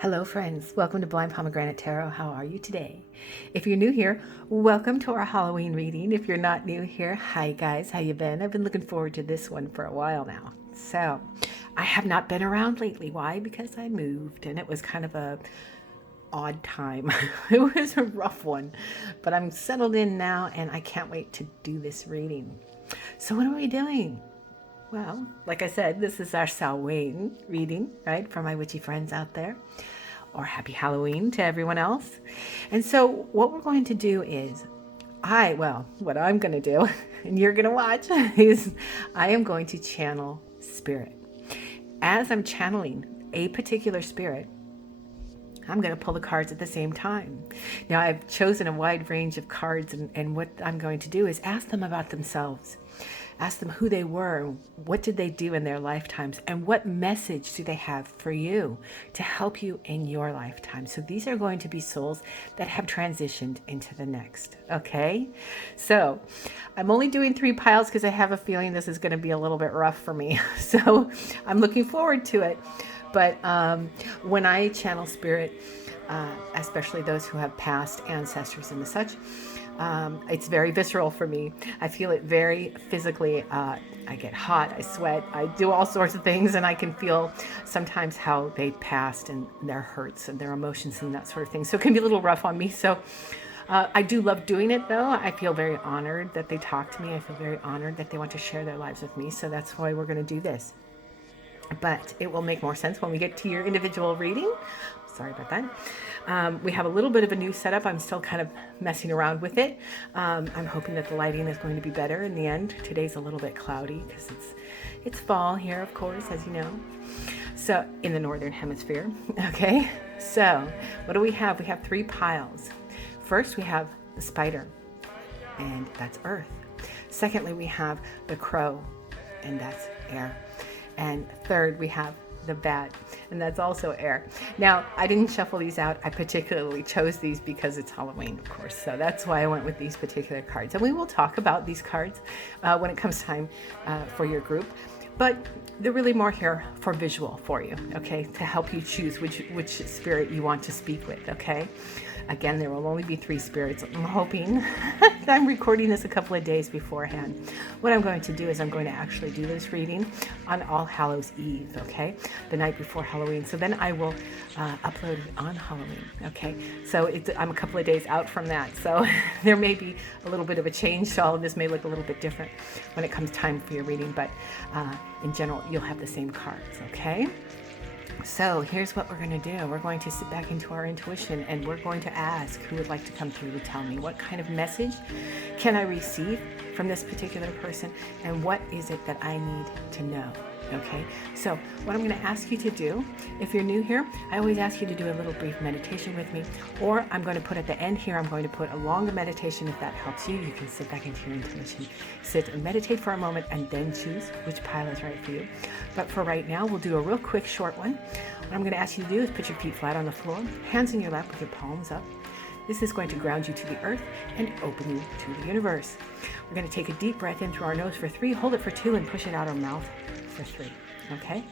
Hello friends, welcome to Blindpomegranatetarot. How are you today? If you're new here, welcome to our Halloween reading. If you're not new here, hi guys, how you been? I've been looking forward to this one for a while now. So, I have not been around lately. Why? Because I moved and it was kind of a odd time. It was a rough one, but I'm settled in now and I can't wait to do this reading. So what are we doing? Well, like I said, this is our Samhain reading, right, for my witchy friends out there, or happy Halloween to everyone else. And so what we're going to do is, what I'm going to do, and you're going to watch, is I am going to channel spirit. As I'm channeling a particular spirit, I'm going to pull the cards at the same time. Now, I've chosen a wide range of cards, and what I'm going to do is ask them about themselves. Ask them who they were, what did they do in their lifetimes, and what message do they have for you to help you in your lifetime. So these are going to be souls that have transitioned into the next, okay? So I'm only doing 3 piles because I have a feeling this is going to be a little bit rough for me. So I'm looking forward to it. But when I channel spirit, especially those who have past ancestors and such, it's very visceral for me. I feel it very physically. I get hot, I sweat, I do all sorts of things, and I can feel sometimes how they passed and their hurts and their emotions and that sort of thing. So it can be a little rough on me. So I do love doing it, though. I feel very honored that they talk to me. I feel very honored that they want to share their lives with me. So that's why we're going to do this. But it will make more sense when we get to your individual reading. Sorry about that. We have a little bit of a new setup. I'm still kind of messing around with it. I'm hoping that the lighting is going to be better in the end. Today's a little bit cloudy because it's fall here, of course, as you know. So in the northern hemisphere. Okay. So what do we have? We have 3 piles. First, we have the spider, and that's earth. Secondly, we have the crow, and that's air. And third, we have the bat, and that's also air. Now, I didn't shuffle these out. I particularly chose these because it's Halloween, of course. So that's why I went with these particular cards. And we will talk about these cards when it comes time for your group. But they're really more here for visual for you, okay? To help you choose which spirit you want to speak with, okay? Again, there will only be 3 spirits. I'm hoping. I'm recording this a couple of days beforehand. What I'm going to do is I'm going to actually do this reading on All Hallows Eve, okay? The night before Halloween. So then I will upload it on Halloween, okay? So I'm a couple of days out from that. So there may be a little bit of a change. So all of this may look a little bit different when it comes time for your reading. But in general, you'll have the same cards, okay? So here's what we're going to do. We're going to sit back into our intuition and we're going to ask who would like to come through to tell me what kind of message can I receive from this particular person and what is it that I need to know. Okay, so what I'm going to ask you to do, if you're new here, I always ask you to do a little brief meditation with me, or I'm going to put at the end here, I'm going to put a longer meditation. If that helps you, you can sit back into your intuition, sit and meditate for a moment, and then choose which pile is right for you. But for right now, we'll do a real quick short one. What I'm going to ask you to do is put your feet flat on the floor, hands in your lap with your palms up. This is going to ground you to the earth and open you to the universe. We're going to take a deep breath in through our nose for 3, hold it for 2, and push it out our mouth for 3. Okay?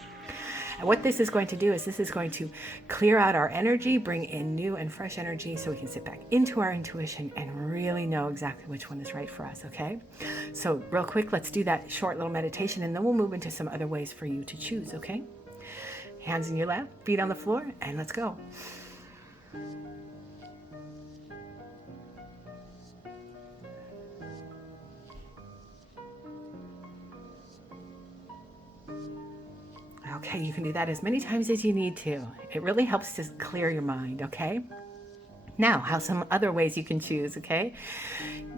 And what this is going to do is this is going to clear out our energy, bring in new and fresh energy so we can sit back into our intuition and really know exactly which one is right for us, okay? So real quick, let's do that short little meditation and then we'll move into some other ways for you to choose, okay? Hands in your lap, feet on the floor, and let's go. Okay, you can do that as many times as you need to. It really helps to clear your mind, okay? Now, how some other ways you can choose, okay?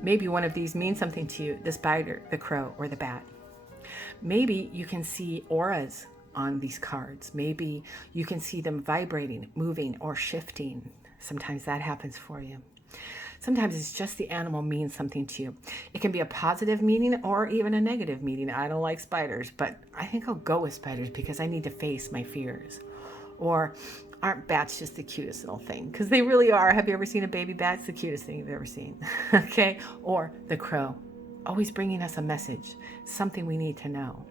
Maybe one of these means something to you, the spider, the crow, or the bat. Maybe you can see auras on these cards. Maybe you can see them vibrating, moving, or shifting. Sometimes that happens for you. Sometimes it's just the animal means something to you. It can be a positive meaning or even a negative meaning. I don't like spiders, but I think I'll go with spiders because I need to face my fears. Or aren't bats just the cutest little thing? Because they really are. Have you ever seen a baby bat? It's the cutest thing you've ever seen. Okay? Or the crow. always bringing us a message, something we need to know.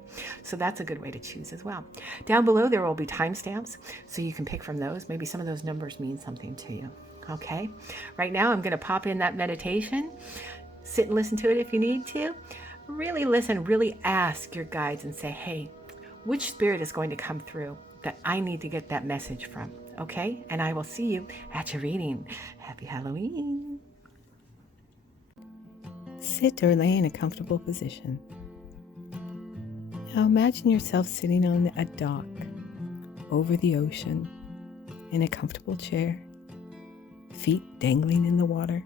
So that's a good way to choose as well. Down below, there will be timestamps, so you can pick from those. Maybe some of those numbers mean something to you. Okay, right now I'm going to pop in that meditation. Sit and listen to it if you need to. Really listen, really ask your guides and say, hey, which spirit is going to come through that I need to get that message from? Okay, and I will see you at your reading. Happy Halloween. Sit or lay in a comfortable position. Now imagine yourself sitting on a dock over the ocean in a comfortable chair, feet dangling in the water.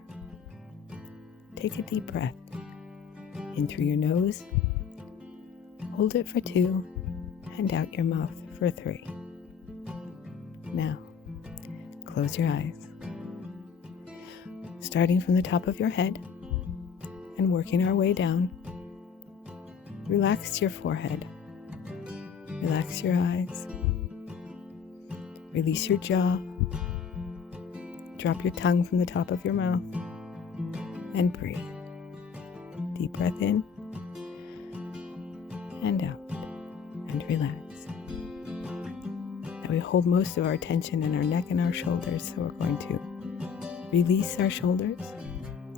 Take a deep breath in through your nose, hold it for 2, and out your mouth for 3. Now, close your eyes. Starting from the top of your head and working our way down, relax your forehead, relax your eyes, release your jaw, drop your tongue from the top of your mouth, and breathe. Deep breath in and out, and relax. Now we hold most of our attention in our neck and our shoulders, so we're going to release our shoulders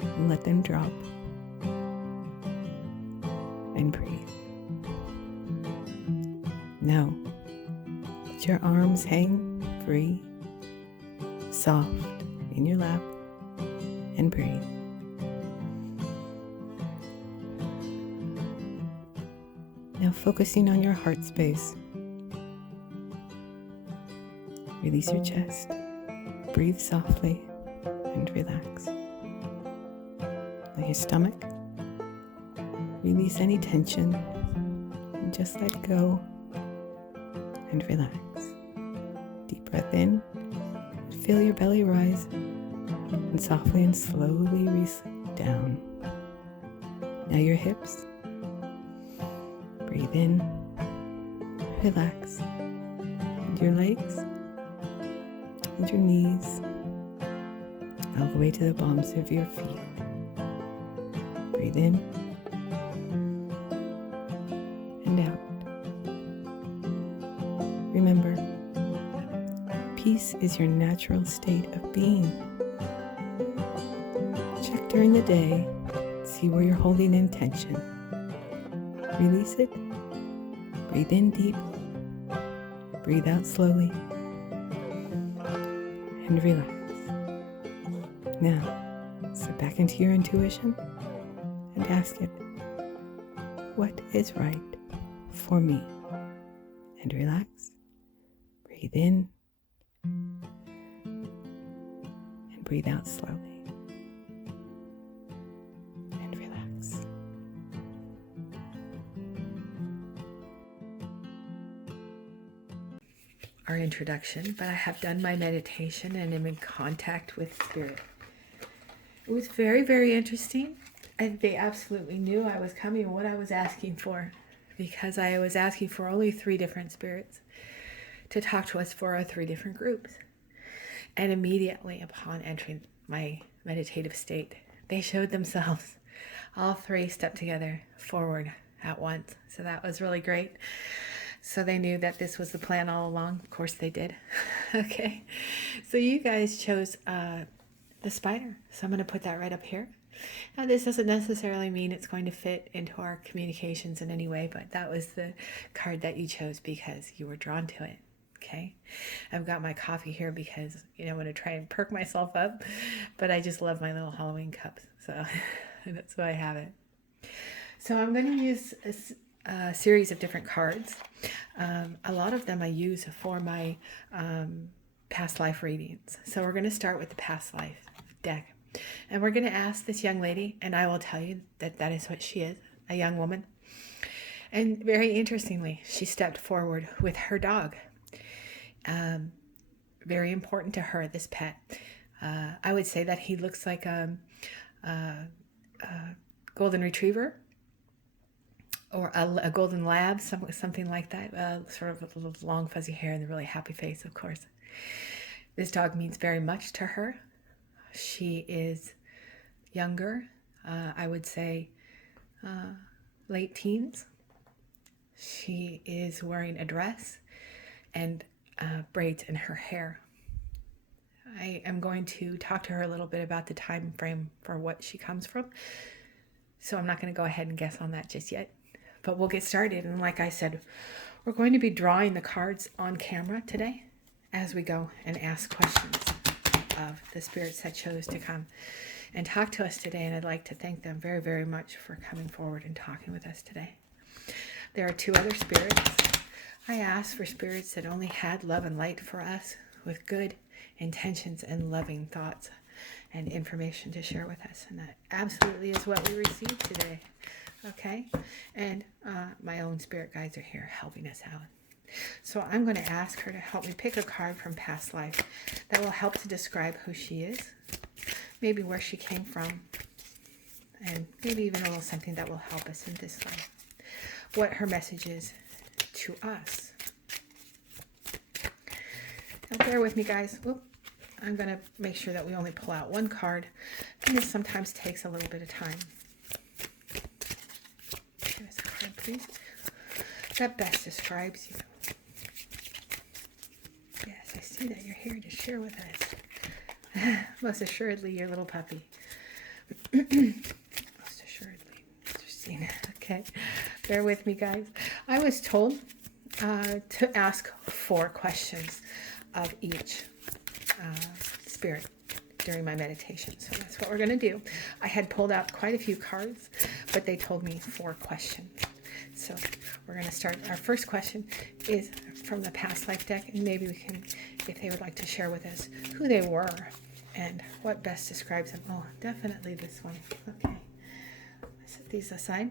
and let them drop, and breathe. Now let your arms hang free, soft in your lap, and breathe. Now focusing on your heart space. Release your chest, breathe softly, and relax. Now your stomach. Release any tension, and just let go, and relax. Deep breath in, feel your belly rise, and softly and slowly release down. Now your hips. Breathe in, relax, and your legs, and your knees, all the way to the palms of your feet. Breathe in and out. Remember, peace is your natural state of being. Check during the day, see where you're holding in tension. Release it. Breathe in deep. Breathe out slowly. And relax. Now, sit back into your intuition and ask it, what is right for me? And relax. Breathe in. And breathe out slowly. And relax. Our introduction, but I have done my meditation and am in contact with spirit. It was very, very interesting. They absolutely knew I was coming and what I was asking for, because I was asking for only 3 different spirits to talk to us for our 3 different groups. And immediately upon entering my meditative state, they showed themselves. All 3 stepped together forward at once. So that was really great. So they knew that this was the plan all along. Of course they did. Okay. So you guys chose the spider. So I'm going to put that right up here. Now this doesn't necessarily mean it's going to fit into our communications in any way, but that was the card that you chose because you were drawn to it. Okay. I've got my coffee here because, I'm going to try and perk myself up, but I just love my little Halloween cups. So that's why I have it. So I'm going to use a series of different cards. A lot of them I use for my past life readings. So we're going to start with the past life deck. And we're going to ask this young lady, and I will tell you that that is what she is, a young woman. And very interestingly, she stepped forward with her dog. Very important to her, this pet. I would say that he looks like a golden retriever or a golden lab, something like that, sort of a little long fuzzy hair and a really happy face, of course. This dog means very much to her. She is younger, I would say late teens. She is wearing a dress and braids in her hair. I am going to talk to her a little bit about the time frame for what she comes from. So I'm not going to go ahead and guess on that just yet. But we'll get started. And like I said, we're going to be drawing the cards on camera today as we go and ask questions of the spirits that chose to come and talk to us today. And I'd like to thank them very, very much for coming forward and talking with us today. There are two other spirits. I asked for spirits that only had love and light for us, with good intentions and loving thoughts and information to share with us. And that absolutely is what we received today. Okay? And my own spirit guides are here helping us out. So I'm going to ask her to help me pick a card from past life that will help to describe who she is, maybe where she came from, and maybe even a little something that will help us in this life. What her message is to us. Now bear with me, guys. Whoop. I'm going to make sure that we only pull out one card, and this sometimes takes a little bit of time. Give us a card, please. That best describes you. Yes, I see that you're here to share with us. Most assuredly, your little puppy. Most assuredly. Interesting. Okay. Bear with me, guys. I was told to ask 4 questions of each spirit during my meditation. So that's what we're going to do. I had pulled out quite a few cards, but they told me 4 questions. So we're going to start. Our first question is from the past life deck, and maybe we can, if they would like to share with us who they were and what best describes them. Oh, definitely this one. Okay. I set these aside.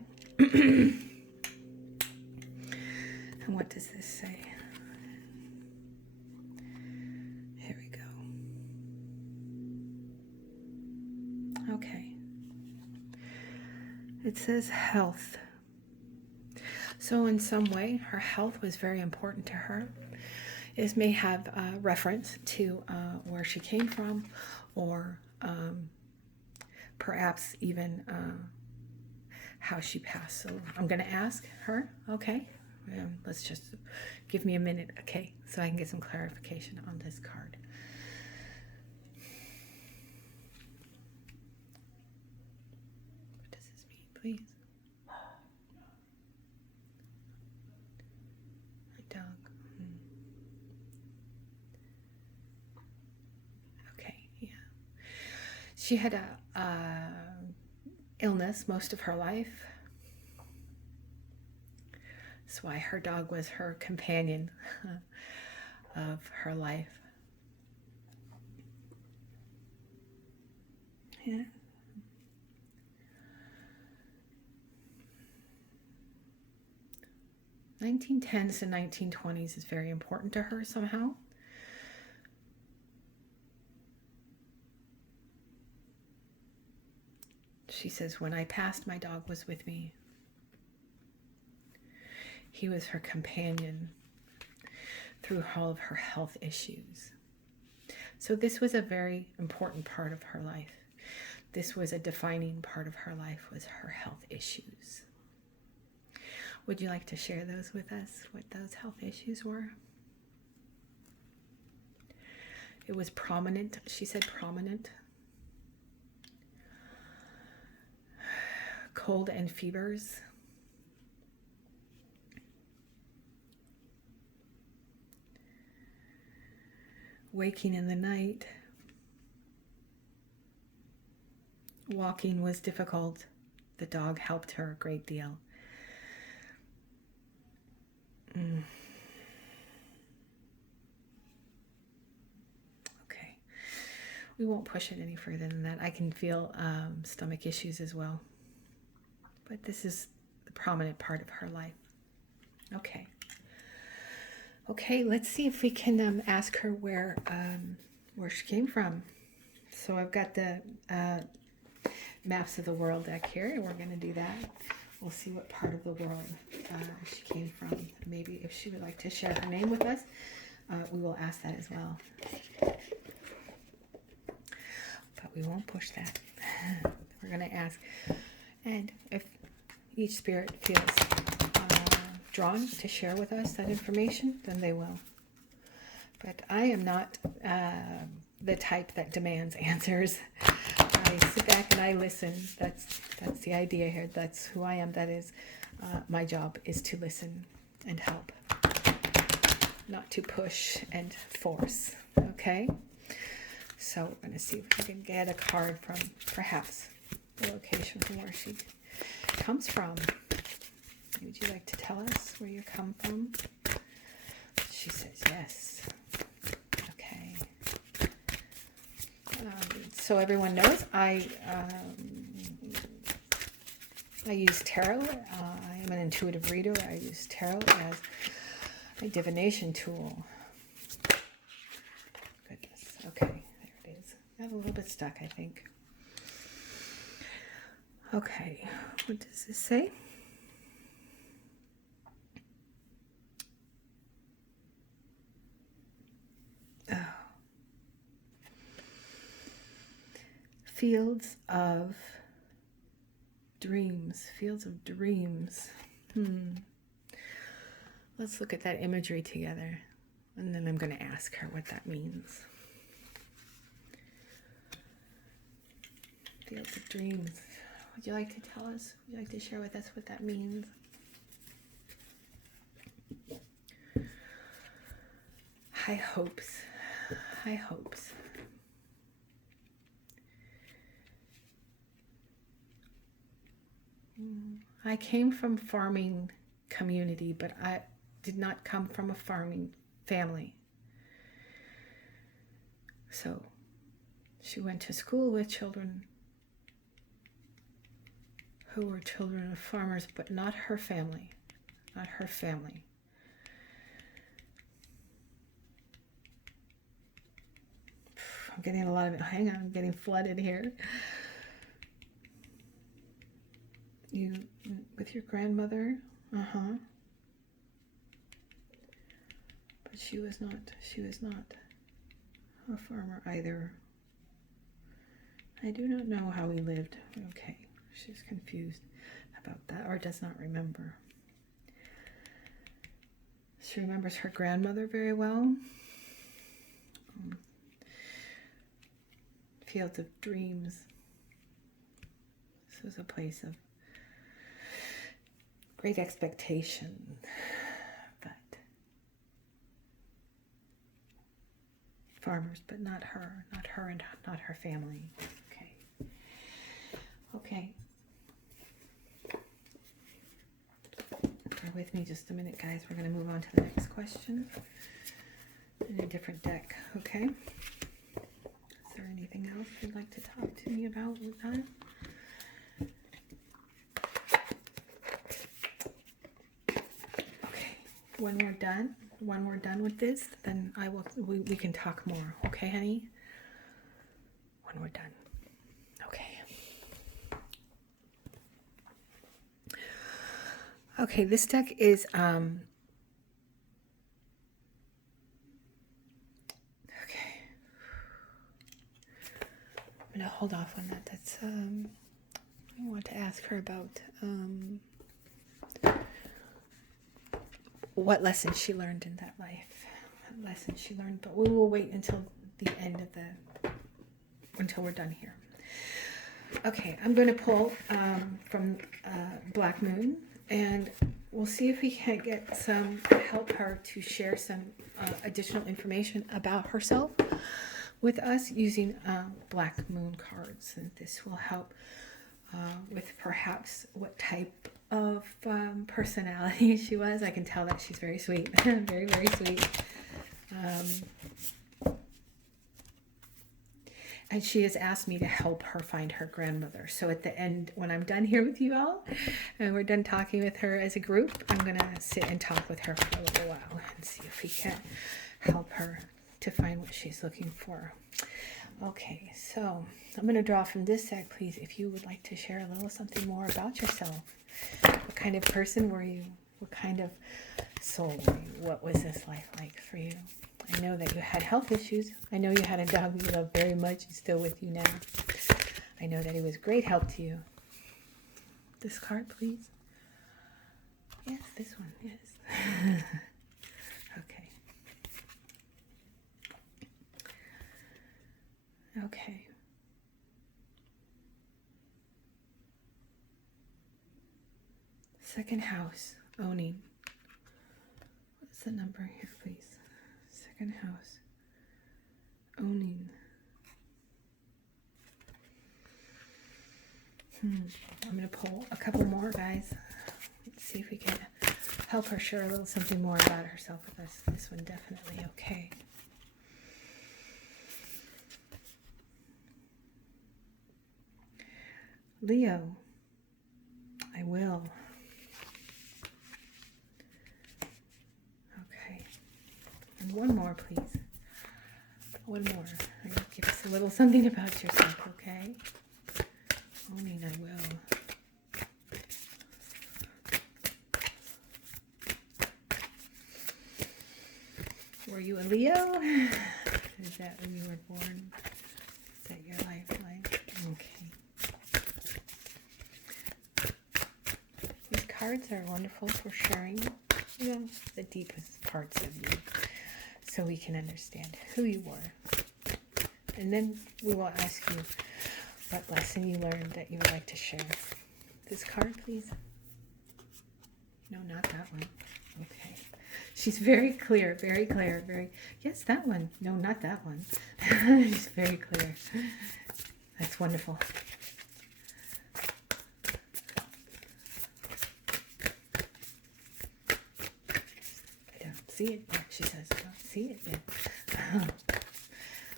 And what does this say? Here we go. Okay. It says health. So in some way, her health was very important to her. This may have reference to where she came from, or perhaps even how she passed. So I'm going to ask her, okay? Let's just give me a minute, okay, so I can get some clarification on this card. What does this mean, please? My dog. Okay, yeah. She had a illness most of her life. That's why her dog was her companion of her life. Yeah. (1910s to 1920s) is very important to her somehow. She says, when I passed, my dog was with me. He was her companion through all of her health issues. So this was a very important part of her life. This was a defining part of her life, was her health issues. Would you like to share those with us, what those health issues were? It was prominent. She said prominent. Cold and fevers. Waking in the night. Walking was difficult. The dog helped her a great deal. Okay. We won't push it any further than that. I can feel stomach issues as well. But this is the prominent part of her life. Okay. Okay, let's see if we can ask her where she came from. So I've got the maps of the world deck here, and we're going to do that. We'll see what part of the world she came from. Maybe if she would like to share her name with us, we will ask that as well. But we won't push that. We're going to ask. And if each spirit feels drawn to share with us that information, then they will. But I am not the type that demands answers. I sit back and I listen. That's the idea here. That's who I am. That is my job, is to listen and help, not to push and force. Okay? So we're going to see if we can get a card from perhaps the location from where she comes from. Would you like to tell us where you come from? She says yes. Okay. So everyone knows I use tarot. I am an intuitive reader. I use tarot as a divination tool. Goodness. Okay, there it is. Got a little bit stuck, I think. Okay, what does this say? Oh. Fields of dreams. Fields of dreams. Let's look at that imagery together, and then I'm going to ask her what that means. Fields of dreams. Would you like to tell us? Would you like to share with us what that means? High hopes. High hopes. I came from farming community, but I did not come from a farming family. So she went to school with children who were children of farmers, but not her family. Not her family. I'm getting a lot of it. Hang on, I'm getting flooded here. You with your grandmother? But she was not a farmer either. I do not know how he lived. Okay, she's confused about that, or does not remember. She remembers her grandmother very well. Fields of dreams. This was a place of great expectation, but farmers, but not her and not her family. Okay. Bear with me just a minute, guys. We're going to move on to the next question in a different deck. Okay. Is there anything else you'd like to talk to me about with that? When we're done with this, then we can talk more. Okay, honey? When we're done. Okay. Okay, this deck is okay. I'm gonna hold off on that. That's I want to ask her about what lessons she learned in that life. What lessons she learned, but we will wait until the end of until we're done here. Okay, I'm going to pull from Black Moon, and we'll see if we can get some help her to share some additional information about herself with us using Black Moon cards, and this will help with perhaps what type of personality she was. I can tell that she's very sweet. Very, very sweet. And she has asked me to help her find her grandmother. So at the end, when I'm done here with you all, and we're done talking with her as a group, I'm going to sit and talk with her for a little while and see if we can help her to find what she's looking for. Okay, so I'm going to draw from this deck, please, if you would like to share a little something more about yourself. What kind of person were you? What kind of soul were you? What was this life like for you? I know that you had health issues. I know you had a dog you love very much. He's still with you now. I know that he was great help to you. This card, please. Yes, this one, yes. Okay. Okay. Second house, owning. What's the number here, please? Second house, owning. I'm going to pull a couple more, guys. Let's see if we can help her share a little something more about herself with us. This one definitely okay. Leo, I will. Okay. And one more, please. One more. Give us a little something about yourself, okay? Owning, I will. Were you a Leo? Is that when you were born? Is that your lifeline? Okay. These cards are wonderful for sharing, you know, the deepest parts of you, so we can understand who you were. And then we will ask you what lesson you learned that you would like to share. This card, please. No, not that one. Okay. She's very clear, very clear, very... Yes, that one. No, not that one. She's very clear. That's wonderful. I don't see it yet, she says. I don't see it yet. Oh,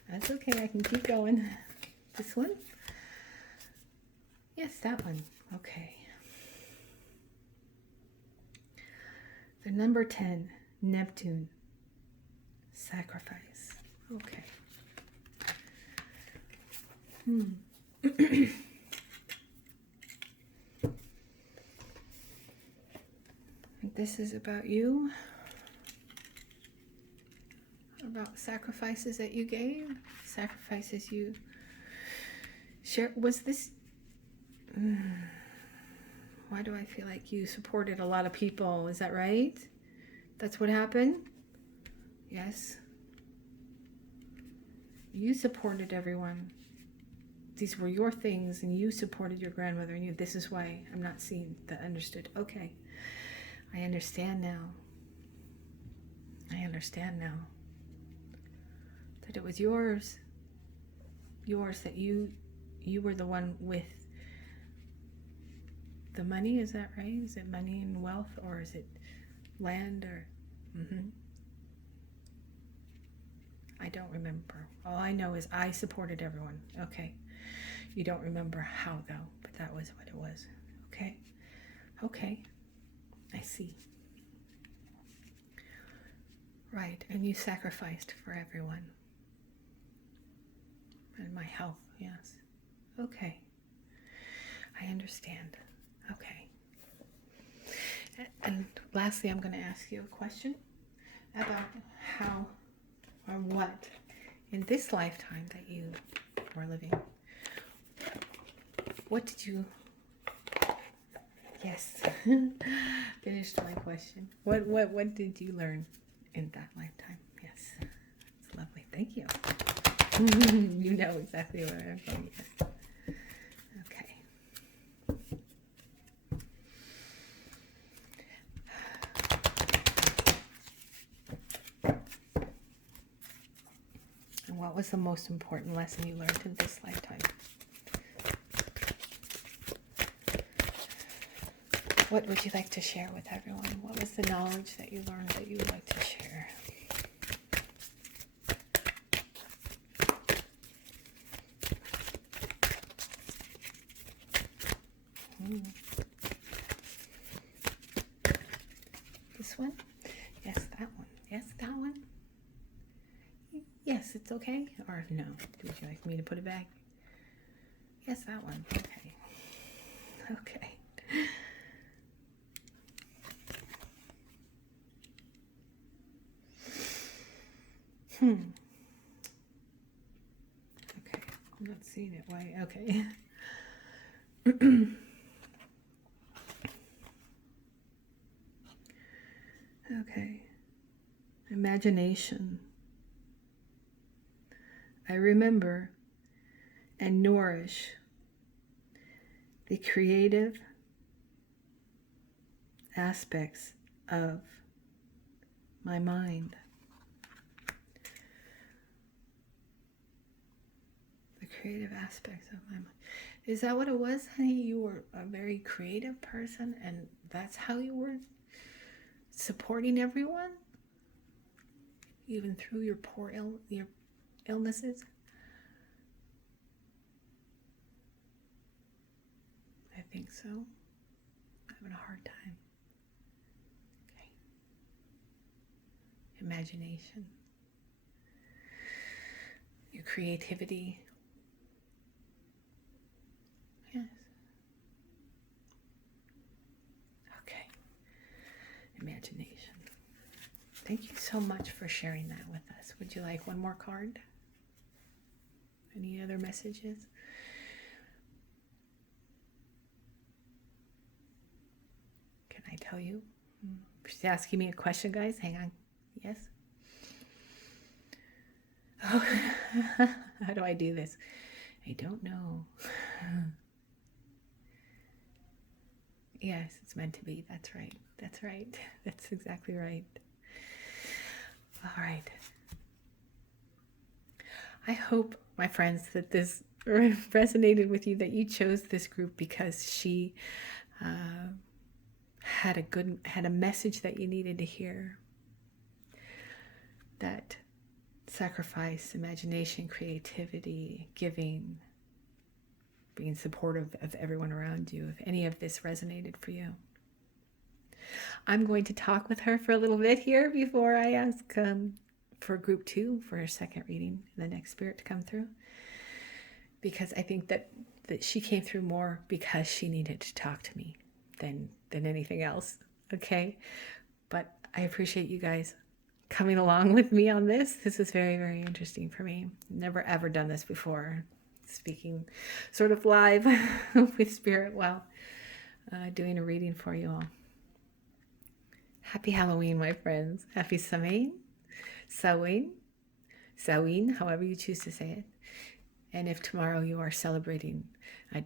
that's okay. I can keep going. This one? Yes, that one. Okay. The number 10, Neptune. Sacrifice. Okay. This is about you. About sacrifices that you gave. Sacrifices you shared. Was this... Why do I feel like you supported a lot of people? Is that right? That's what happened? Yes. You supported everyone. These were your things, and you supported your grandmother, and this is why I'm not seeing that understood. Okay. I understand now. I understand now. That it was yours. Yours, that you were the one with the money, is that right? Is it money and wealth, or is it land, or... I don't remember. All I know is I supported everyone. Okay. You don't remember how, though, but that was what it was. Okay. Okay. I see. Right. And you sacrificed for everyone. And my health, yes. Okay. I understand. Okay. And lastly, I'm going to ask you a question about how or what in this lifetime that you were living, what did you... Yes. Finished my question. What did you learn in that lifetime? Yes. It's lovely. Thank you. You know exactly where I'm going. Yes. Okay. And what was the most important lesson you learned in this lifetime? What would you like to share with everyone? What was the knowledge that you learned that you would like to share? This one? Yes, that one. Yes, that one. Yes, it's okay. Or no? Would you like me to put it back? Yes, that one. Okay. Okay. Okay. I'm not seeing it. Why? Okay. Okay. Imagination. I remember and nourish the creative aspects of my mind. The creative aspects of my mind. Is that what it was, honey? You were a very creative person, and that's how you were supporting everyone? Even through your your illnesses? I think so. I'm having a hard time. Okay. Imagination. Your creativity. Yes. Okay. Imagination. Thank you so much for sharing that with us. Would you like one more card? Any other messages? Can I tell you? She's asking me a question, guys. Hang on. Yes? Oh, how do I do this? I don't know. Yes, it's meant to be. That's right. That's right. That's exactly right. All right. I hope, my friends, that this resonated with you, that you chose this group because she had a message that you needed to hear. That sacrifice, imagination, creativity, giving, being supportive of everyone around you, if any of this resonated for you. I'm going to talk with her for a little bit here before I ask for group 2 for her second reading, the next spirit to come through, because I think that she came through more because she needed to talk to me than anything else. Okay, but I appreciate you guys coming along with me on this. This is very, very interesting for me. Never ever done this before, speaking sort of live with spirit while doing a reading for you all. Happy Halloween, my friends. Happy Samhain, Samhain, however you choose to say it. And if tomorrow you are celebrating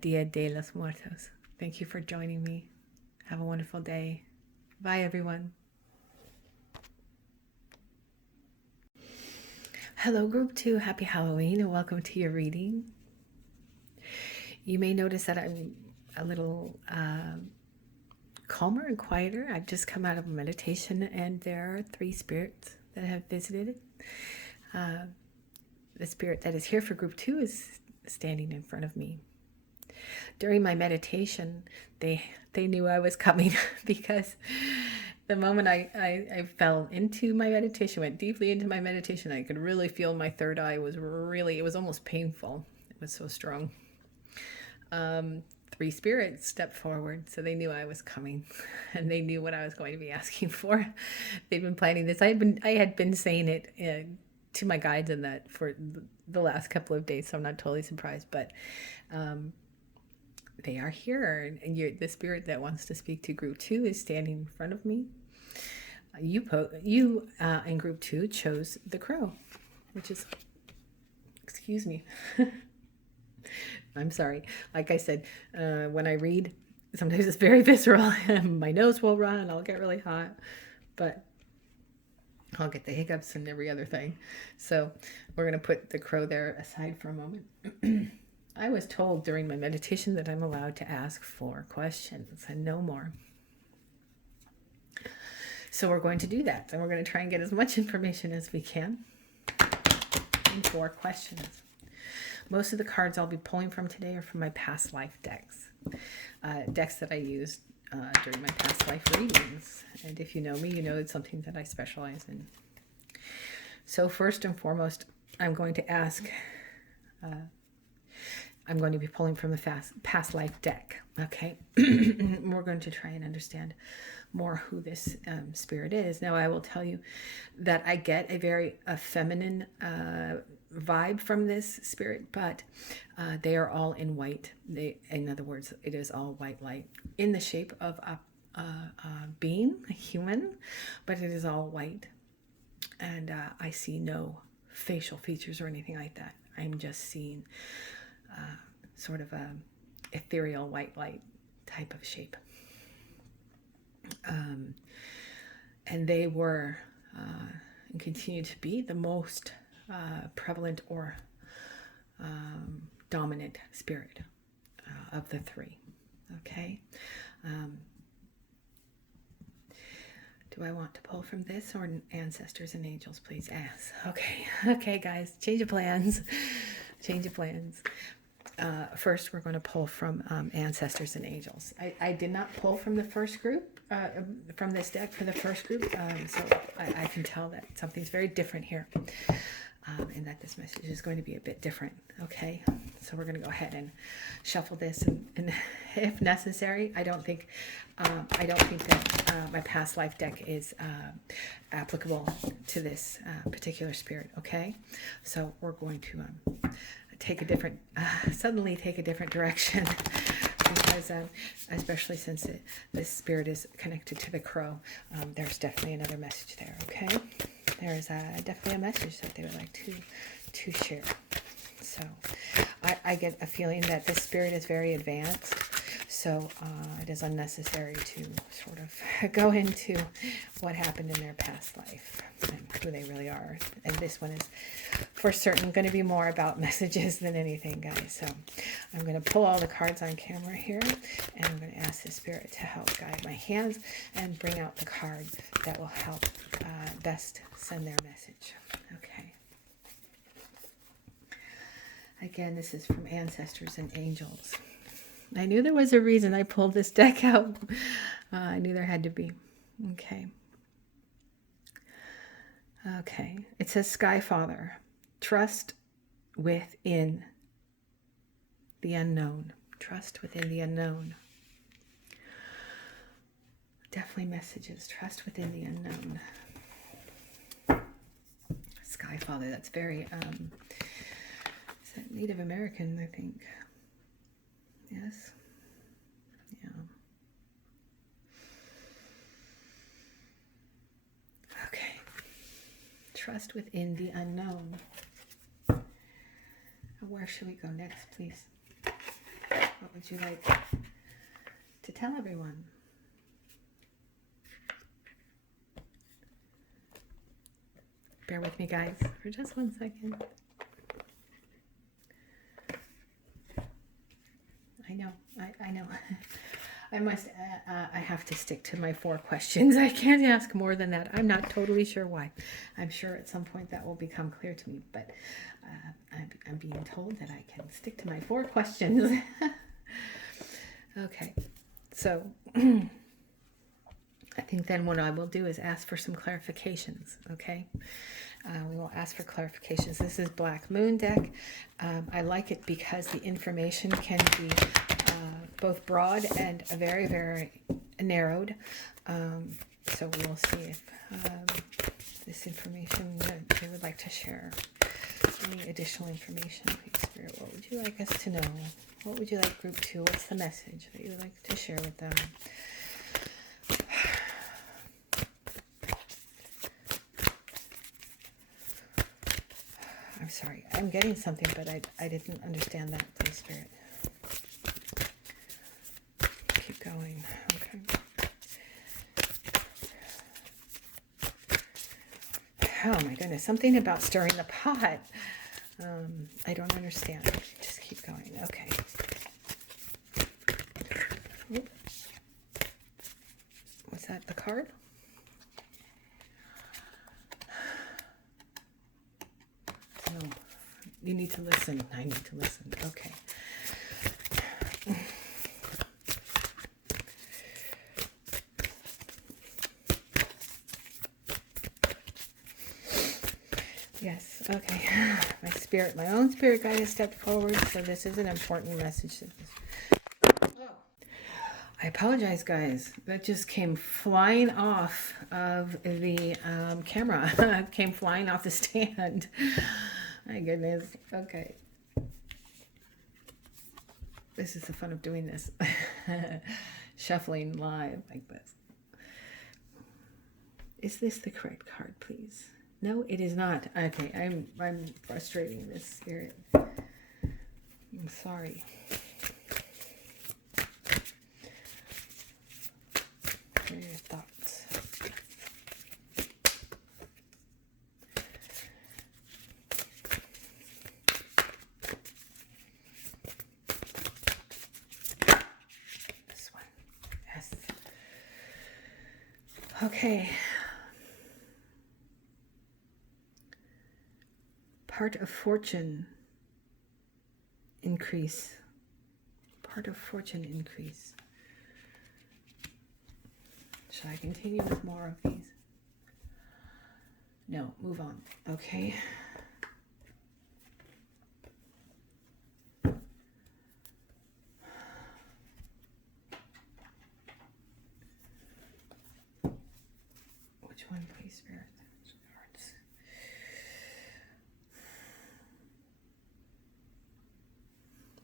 Dia de los Muertos, thank you for joining me. Have a wonderful day. Bye, everyone. Hello, group 2. Happy Halloween and welcome to your reading. You may notice that I'm a little calmer and quieter. I've just come out of a meditation and there are 3 spirits that have visited. The spirit that is here for group 2 is standing in front of me. During my meditation, they knew I was coming because the moment I fell into my meditation, went deeply into my meditation, I could really feel my third eye it was almost painful. It was so strong. 3 spirits stepped forward, so they knew I was coming, and they knew what I was going to be asking for. They'd been planning this. I had been saying it to my guides and that for the last couple of days, so I'm not totally surprised. But they are here, and the spirit that wants to speak to group 2 is standing in front of me. You in group 2 chose the crow, which is, excuse me. I'm sorry. Like I said, when I read, sometimes it's very visceral. My nose will run. I'll get really hot, but I'll get the hiccups and every other thing. So we're going to put the crow there aside for a moment. I was told during my meditation that I'm allowed to ask 4 questions and no more. So we're going to do that. And we're going to try and get as much information as we can in 4 questions. Most of the cards I'll be pulling from today are from my past life decks. Decks that I used during my past life readings. And if you know me, you know it's something that I specialize in. So first and foremost, I'm going to ask, I'm going to be pulling from the past life deck, okay? We're going to try and understand more who this spirit is. Now, I will tell you that I get a very feminine vibe from this spirit, but they are all in white. In other words, it is all white light in the shape of being, a human, but it is all white. And I see no facial features or anything like that. I'm just seeing sort of a ethereal white light type of shape. And they were and continue to be the most prevalent or dominant spirit of the three. Okay. Do I want to pull from this or ancestors and angels, please? Yes. Okay. Okay, guys. Change of plans. Change of plans. First, we're going to pull from ancestors and angels. I did not pull from the first group, from this deck for the first group, so I can tell that something's very different here, and that this message is going to be a bit different. Okay, so we're going to go ahead and shuffle this, and if necessary, I don't think that my past life deck is applicable to this particular spirit. Okay, so we're going to suddenly take a different direction, because especially since this spirit is connected to the crow, there's definitely another message there. Okay, there's definitely a message that they would like to share. So I get a feeling that this spirit is very advanced, so it is unnecessary to sort of go into what happened in their past life and who they really are. And this one is for certain going to be more about messages than anything, guys. So I'm going to pull all the cards on camera here, and I'm going to ask the spirit to help guide my hands and bring out the card that will help best send their message. Okay. Again, this is from ancestors and angels. I knew there was a reason I pulled this deck out. I knew there had to be. Okay. Okay. It says, Sky Father, trust within the unknown. Trust within the unknown. Definitely messages. Trust within the unknown. Sky Father, that's very, is that Native American, I think. Yes. Yeah. Okay. Trust within the unknown. Where should we go next, please? What would you like to tell everyone? Bear with me, guys, for just 1 second. I know. I have to stick to my 4 questions. I can't ask more than that. I'm not totally sure why. I'm sure at some point that will become clear to me, but I'm being told that I can stick to my 4 questions. Okay, so I think then what I will do is ask for some clarifications, okay? We will ask for clarifications. This is Black Moon deck. I like it because the information can be both broad and very, very narrowed. So we'll see if this information that they would like to share. Any additional information, please, Spirit? What would you like us to know? What would you like Group 2? What's the message that you would like to share with them? I'm sorry. I'm getting something, but I didn't understand that, please, Spirit. Keep going. Okay. Oh my goodness, something about stirring the pot. I don't understand. Just keep going. Okay. Oop. Was that the card? No. You need to listen. I need to listen. Okay. Yes, okay. My own spirit guide has stepped forward, so this is an important message. I apologize, guys. That just came flying off of the camera. Came flying off the stand. My goodness. Okay. This is the fun of doing this. shuffling live like this. Is this the correct card, please? No, it is not. Okay, I'm frustrating this spirit. I'm sorry. What are your thoughts? This one. Yes. Okay. Part of fortune increase. Part of fortune increase. Should I continue with more of these? No, move on. Okay. Which one, please, Spirit? Cards.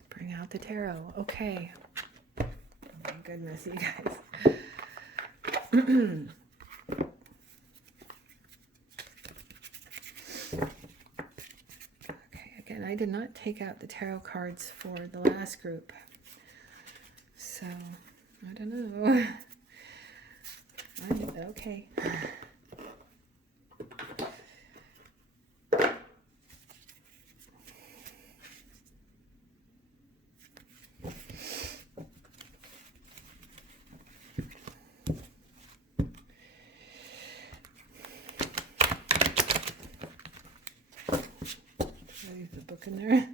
Bring out the tarot. Okay. Oh my goodness, you guys. Okay, again, I did not take out the tarot cards for the last group. So, I don't know. Okay. Leave the book in there.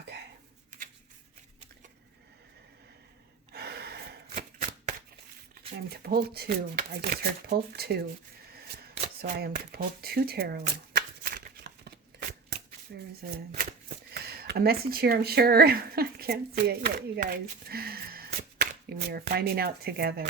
Okay. I'm to pull 2. I just heard pull 2. So I am to pull 2 tarot. There's a message here, I'm sure. I can't see it yet, you guys. We are finding out together.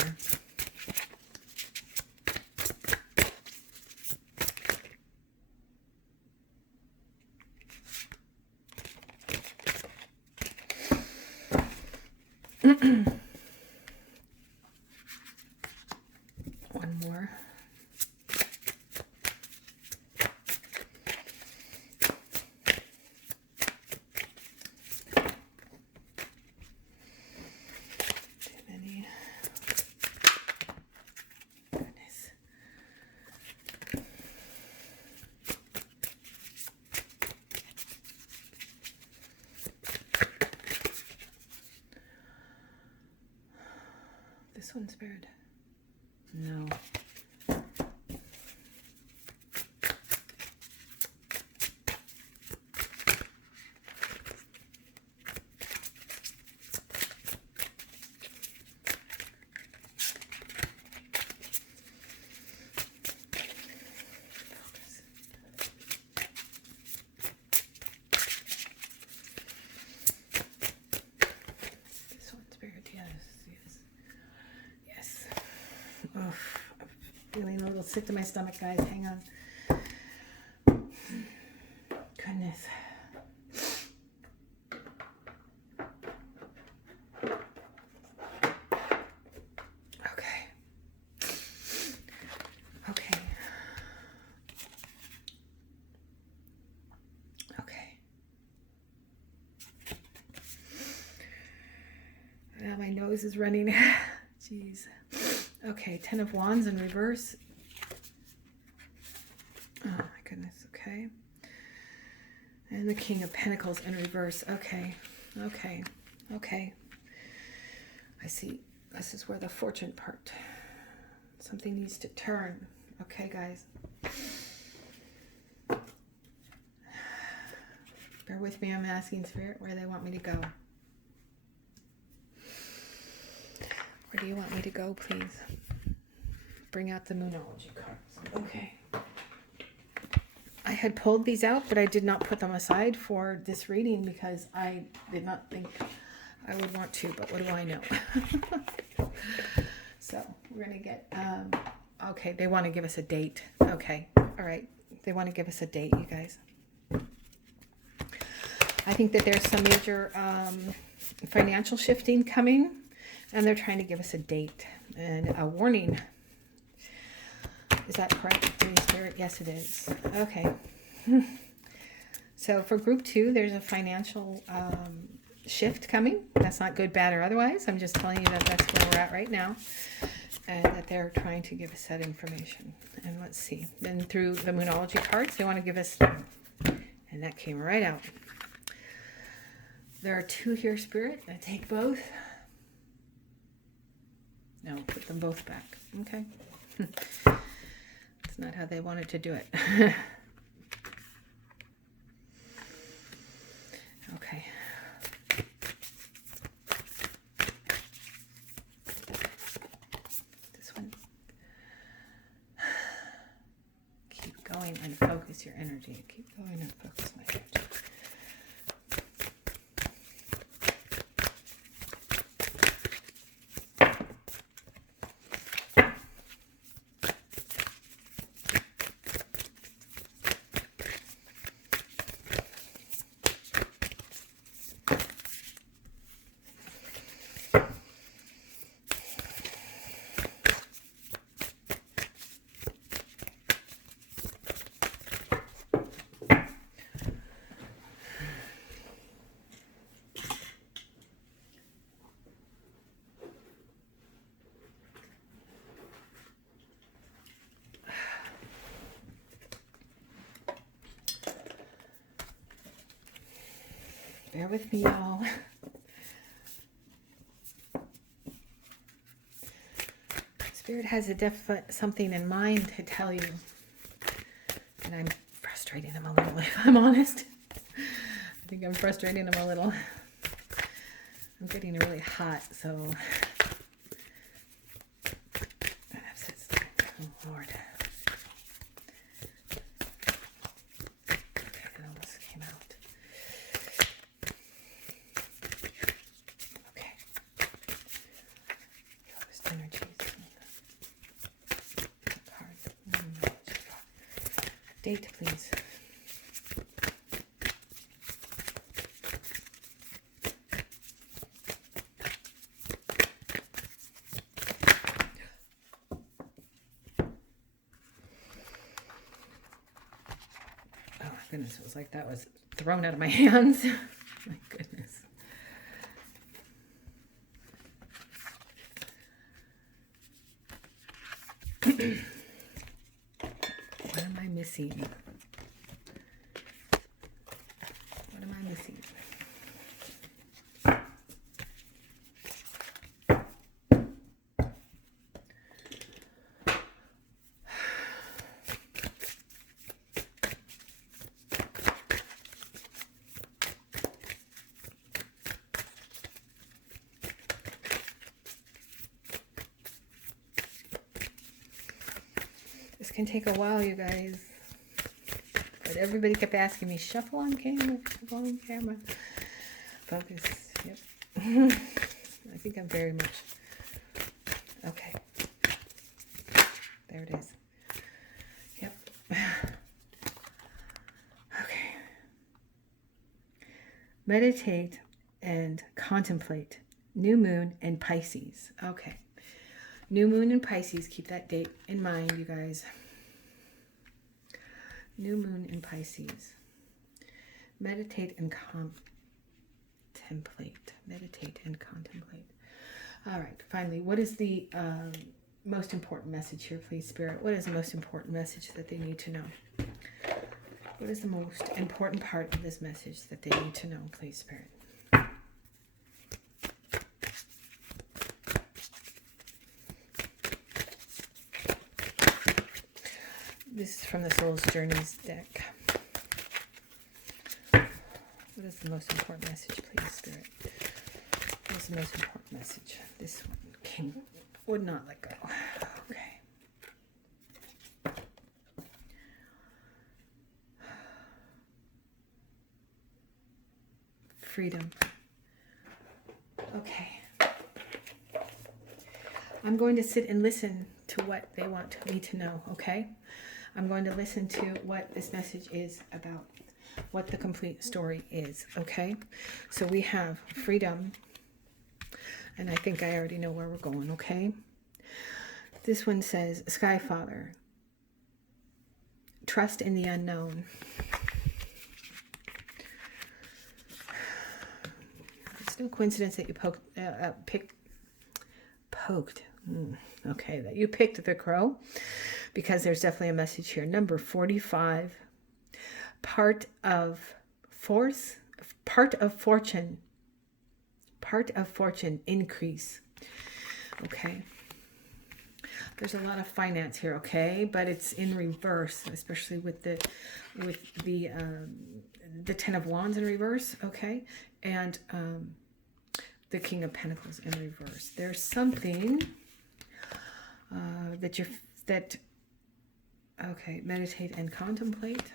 One more. Too many. Goodness. This one's spared. No. This one's spared. Yes. Oh, I'm feeling a little sick to my stomach, guys. Hang on. Goodness. Okay. Okay. Okay. Now my nose is running. Jeez. Okay, 10 of Wands in reverse. Oh my goodness, okay. And the King of Pentacles in reverse. Okay, okay, okay. I see. This is where the fortune part. Something needs to turn. Okay, guys. Bear with me, I'm asking Spirit where they want me to go. Where do you want me to go, please? Bring out the Moonology cards. Okay. I had pulled these out, but I did not put them aside for this reading because I did not think I would want to, but what do I know? So we're going to get, okay, they want to give us a date. Okay. All right. They want to give us a date, you guys. I think that there's some major financial shifting coming, and they're trying to give us a date and a warning. Is that correct, Holy Spirit? Yes, it is. Okay. So for group 2, there's a financial shift coming. That's not good, bad, or otherwise. I'm just telling you that that's where we're at right now, and that they're trying to give us that information. And let's see. Then through the Moonology cards, they want to give us, and that came right out. There are 2 here, Spirit. I take both. No, put them both back. Okay. That's not how they wanted to do it. Okay. This one. Keep going and focus your energy. Keep going and focus my energy. Bear with me, y'all. Spirit has a something in mind to tell you. And I'm frustrating him a little, if I'm honest. I think I'm frustrating him a little. I'm getting really hot, so... Oh, Lord. Okay, it almost came out. Okay. Focused energies. Card. Date, please. Goodness, it was like that was thrown out of my hands. My goodness. What am I missing? What am I missing? This can take a while, you guys. But everybody kept asking me, shuffle on camera, shuffle on camera. Focus, yep. I think I'm very much... Okay. There it is. Yep. Okay. Meditate and contemplate. New moon and Pisces. Okay. New moon in Pisces. Keep that date in mind, you guys. New moon in Pisces. Meditate and contemplate. Meditate and contemplate. All right. Finally, what is the most important message here, please, Spirit? What is the most important message that they need to know? What is the most important part of this message that they need to know, please, Spirit? This is from the Soul's Journeys deck. What is the most important message, please, Spirit? What is the most important message? This one would not let go. Okay. Freedom. Okay. I'm going to sit and listen to what they want me to know, okay? I'm going to listen to what this message is about. what the complete story is, okay? So we have freedom, and I think I already know where we're going, okay? This one says, Sky Father, trust in the unknown. It's no coincidence that you that you picked the crow, because there's definitely a message here. Number 45, part of fortune increase. Okay. There's a lot of finance here, okay, but it's in reverse, especially with the Ten of Wands in reverse, okay, and the King of Pentacles in reverse. There's something meditate and contemplate.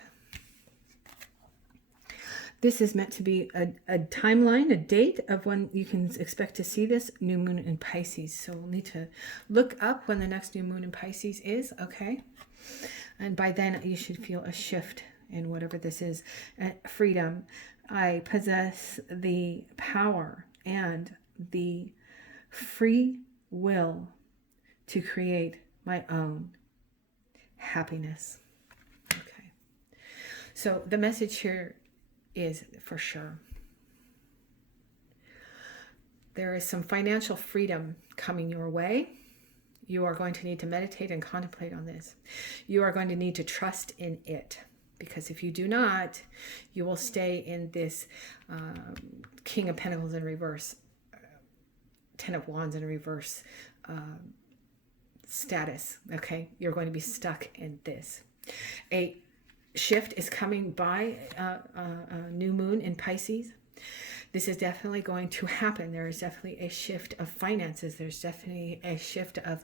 This is meant to be a timeline, a date of when you can expect to see this new moon in Pisces. So we'll need to look up when the next new moon in Pisces is, okay? And by then you should feel a shift in whatever this is. Freedom. I possess the power and the free will to create my own happiness. Okay. So the message here is, for sure, there is some financial freedom coming your way. You are going to need to meditate and contemplate on this. You are going to need to trust in it, because if you do not, you will stay in this King of Pentacles in reverse, Ten of Wands in reverse status. Okay, you're going to be stuck in this. A shift is coming by a new moon in Pisces. This is definitely going to happen. There is definitely a shift of finances. There's definitely a shift of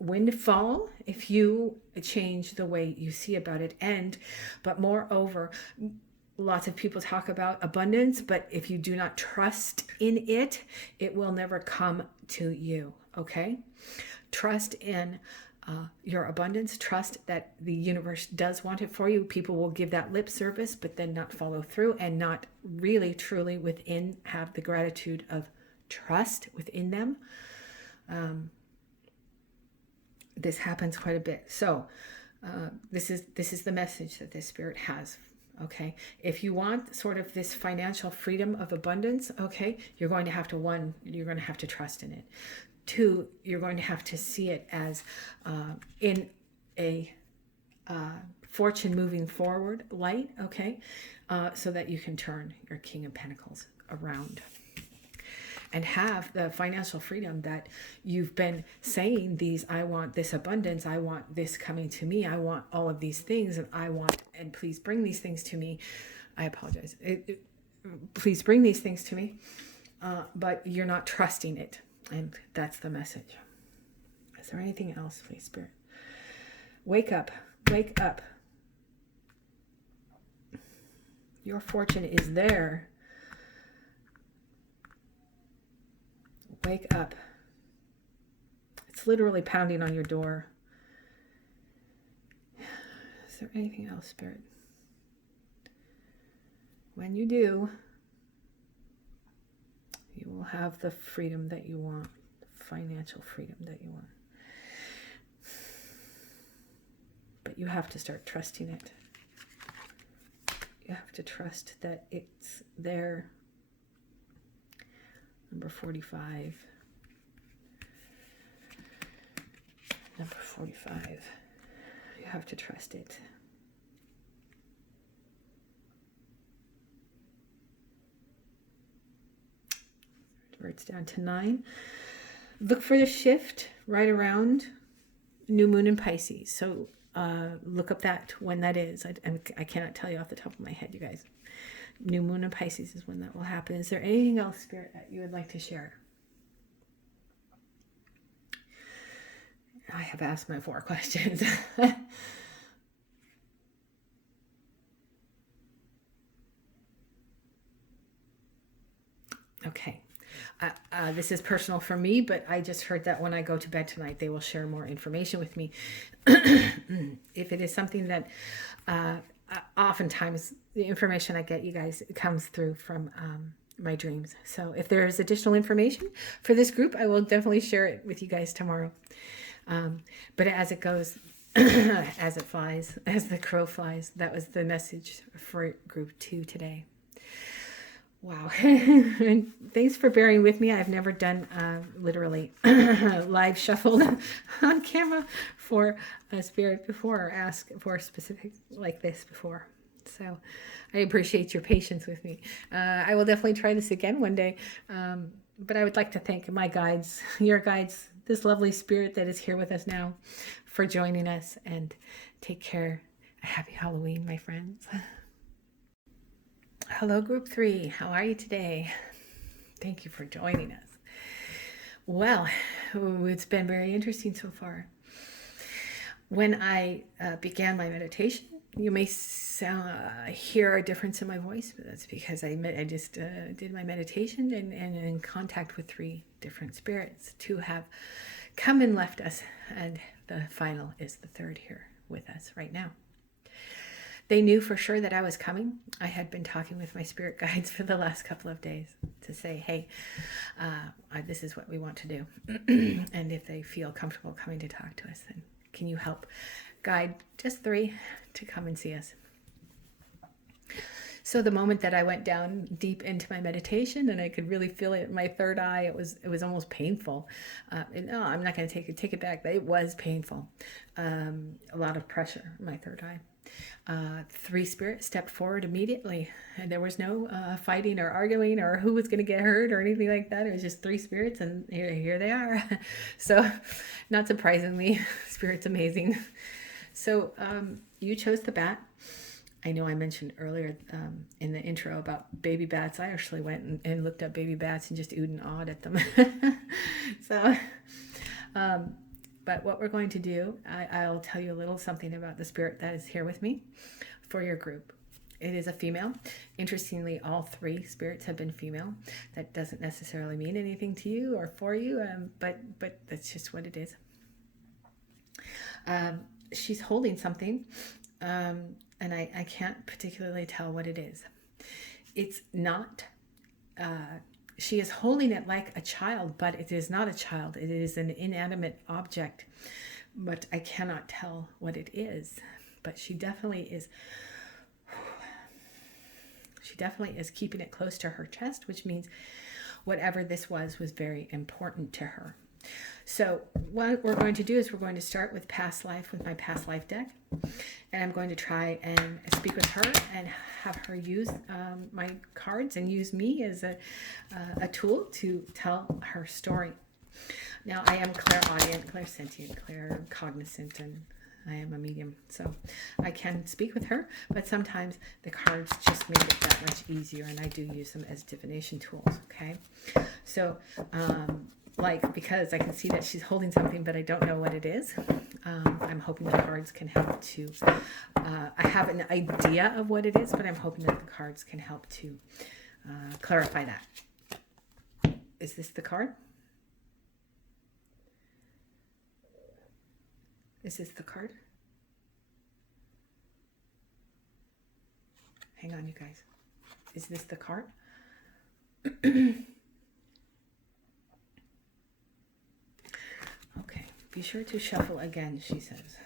windfall if you change the way you see about it. But moreover, lots of people talk about abundance, but if you do not trust in it, it will never come to you. Okay? Trust in your abundance. Trust that the universe does want it for you. People will give that lip service, but then not follow through and not really truly have the gratitude of trust within them. This happens quite a bit. So this is the message that this spirit has. Okay, if you want sort of this financial freedom of abundance, okay, you're going to have to trust in it. 2, you're going to have to see it as in a fortune moving forward light, okay, so that you can turn your King of Pentacles around and have the financial freedom that you've been saying. I want this abundance, I want this coming to me, I want all of these things, and please bring these things to me. I apologize. Please bring these things to me, but you're not trusting it. And that's the message. Is there anything else, please, Spirit? Wake up. Wake up. Your fortune is there. Wake up. It's literally pounding on your door. Is there anything else, Spirit? When you do, you will have the freedom that you want, the financial freedom that you want. But you have to start trusting it. You have to trust that it's there. Number 45. Number 45. You have to trust it. It's down to 9. Look for the shift right around new moon in Pisces. So look up that when that is. I cannot tell you off the top of my head, you guys. New moon in Pisces is when that will happen. Is there anything else, Spirit, that you would like to share? I have asked my 4 questions. Okay. This is personal for me, but I just heard that when I go to bed tonight, they will share more information with me. If it is something that oftentimes the information I get, you guys, comes through from my dreams. So if there's additional information for this group, I will definitely share it with you guys tomorrow. But as it goes, as it flies, as the crow flies, that was the message for group 2 today. Wow. And thanks for bearing with me. I've never done literally live shuffled on camera for a spirit before, or ask for specific like this before. So I appreciate your patience with me. I will definitely try this again one day. But I would like to thank my guides, your guides, this lovely spirit that is here with us now, for joining us, and take care. Happy Halloween, my friends. Hello, group 3. How are you today? Thank you for joining us. Well, it's been very interesting so far. When I began my meditation, you may hear a difference in my voice, but that's because I just did my meditation and in contact with 3 different spirits. 2 have come and left us, and the final is the 3rd here with us right now. They knew for sure that I was coming. I had been talking with my spirit guides for the last couple of days to say, hey, this is what we want to do. And if they feel comfortable coming to talk to us, then can you help guide just 3 to come and see us? So the moment that I went down deep into my meditation and I could really feel it in my 3rd eye, it was almost painful. No, I'm not going to take it back. It was painful. A lot of pressure in my 3rd eye. 3 spirits stepped forward immediately, and there was no fighting or arguing or who was going to get hurt or anything like that. It was just 3 spirits, and here they are. So, not surprisingly, spirit's amazing. So, you chose the bat. I know I mentioned earlier in the intro about baby bats. I actually went and looked up baby bats and just oohed and awed at them. So, but what we're going to do, I'll tell you a little something about the spirit that is here with me for your group. It is a female. Interestingly, all 3 spirits have been female. That doesn't necessarily mean anything to you or for you, but that's just what it is. She's holding something, and I can't particularly tell what it is. It's not... she is holding it like a child, but it is not a child. It is an inanimate object, but I cannot tell what it is. But she definitely is keeping it close to her chest, which means whatever this was very important to her. So what we're going to do is we're going to start with past life, with my past life deck. And I'm going to try and speak with her and have her use my cards and use me as a tool to tell her story. Now, I am clairaudient, clairsentient, claircognizant, and I am a medium. So I can speak with her, but sometimes the cards just make it that much easier, and I do use them as divination tools, okay? So, because I can see that she's holding something, but I don't know what it is. I'm hoping the cards can help to, I have an idea of what it is, but I'm hoping that the cards can help to clarify that. Is this the card? Is this the card? Hang on, you guys. Is this the card? Okay, be sure to shuffle again, she says.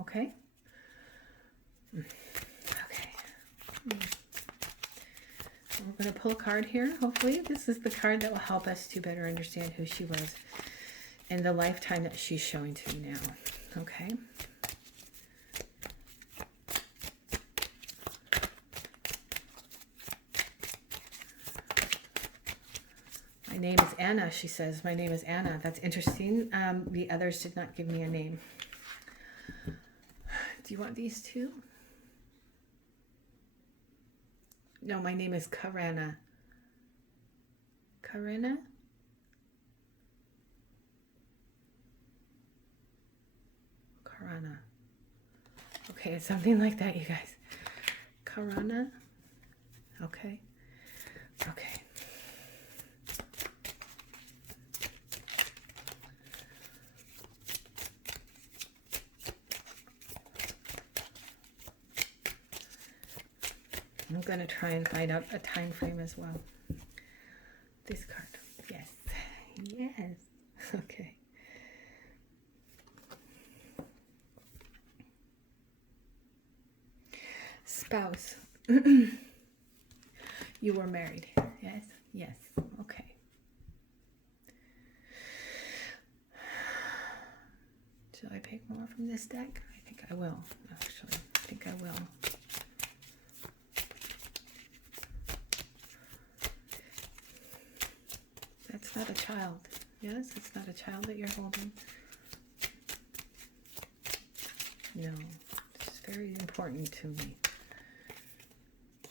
Okay. Okay. We're going to pull a card here. Hopefully this is the card that will help us to better understand who she was and the lifetime that she's showing to you now. Okay. My name is Anna, she says. My name is Anna. That's interesting. The others did not give me a name. Do you want these two? No, my name is Karana. Karana? Karana. Okay, it's something like that, you guys. Karana? Okay. Okay. I'm going to try and find out a time frame as well. This card. Yes. Yes. Okay. Spouse. You were married. Yes. Yes. Okay. Should I pick more from this deck? I think I will. Actually, I think I will. That's not a child. Yes, it's not a child that you're holding. No, it's very important to me.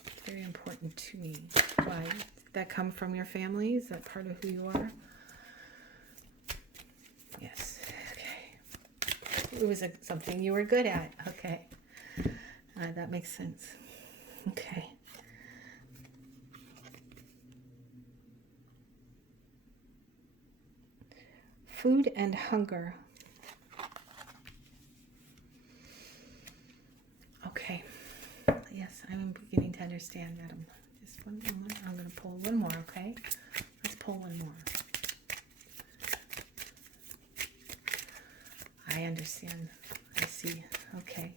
It's very important to me. Why? Did that come from your family? Is that part of who you are? Yes. Okay. It was something you were good at. Okay. That makes sense. Okay. Food and hunger. Okay. Yes, I'm beginning to understand, madam. Just one moment. I'm going to pull one more, okay? Let's pull one more. I understand. I see. Okay.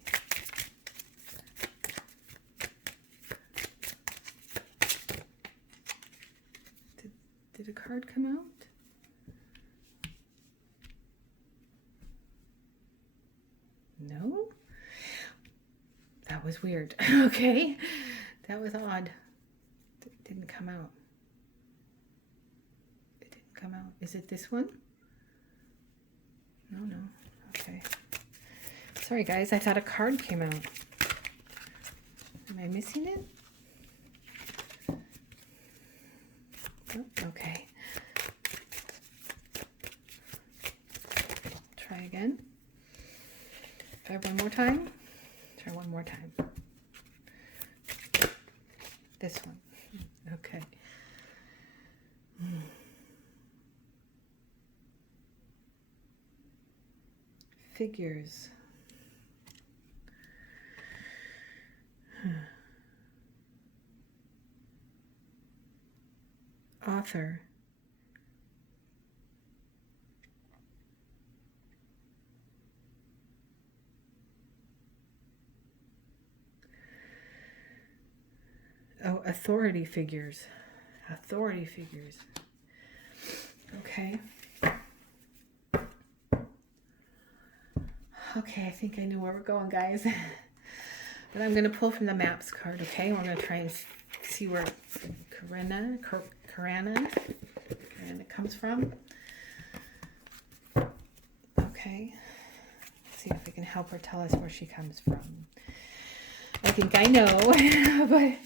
Did a card come out? No? That was weird. Okay. That was odd. It didn't come out. It didn't come out. Is it this one? No. Okay. Sorry, guys. I thought a card came out. Am I missing it? Oh, okay. Try again. Try one more time. Try one more time. This one. Okay. Figures. Author. Oh, authority figures. Authority figures. Okay. Okay, I think I know where we're going, guys. But I'm going to pull from the maps card, okay? We're going to try and see where Karana comes from. Okay. See if we can help her tell us where she comes from. I think I know, but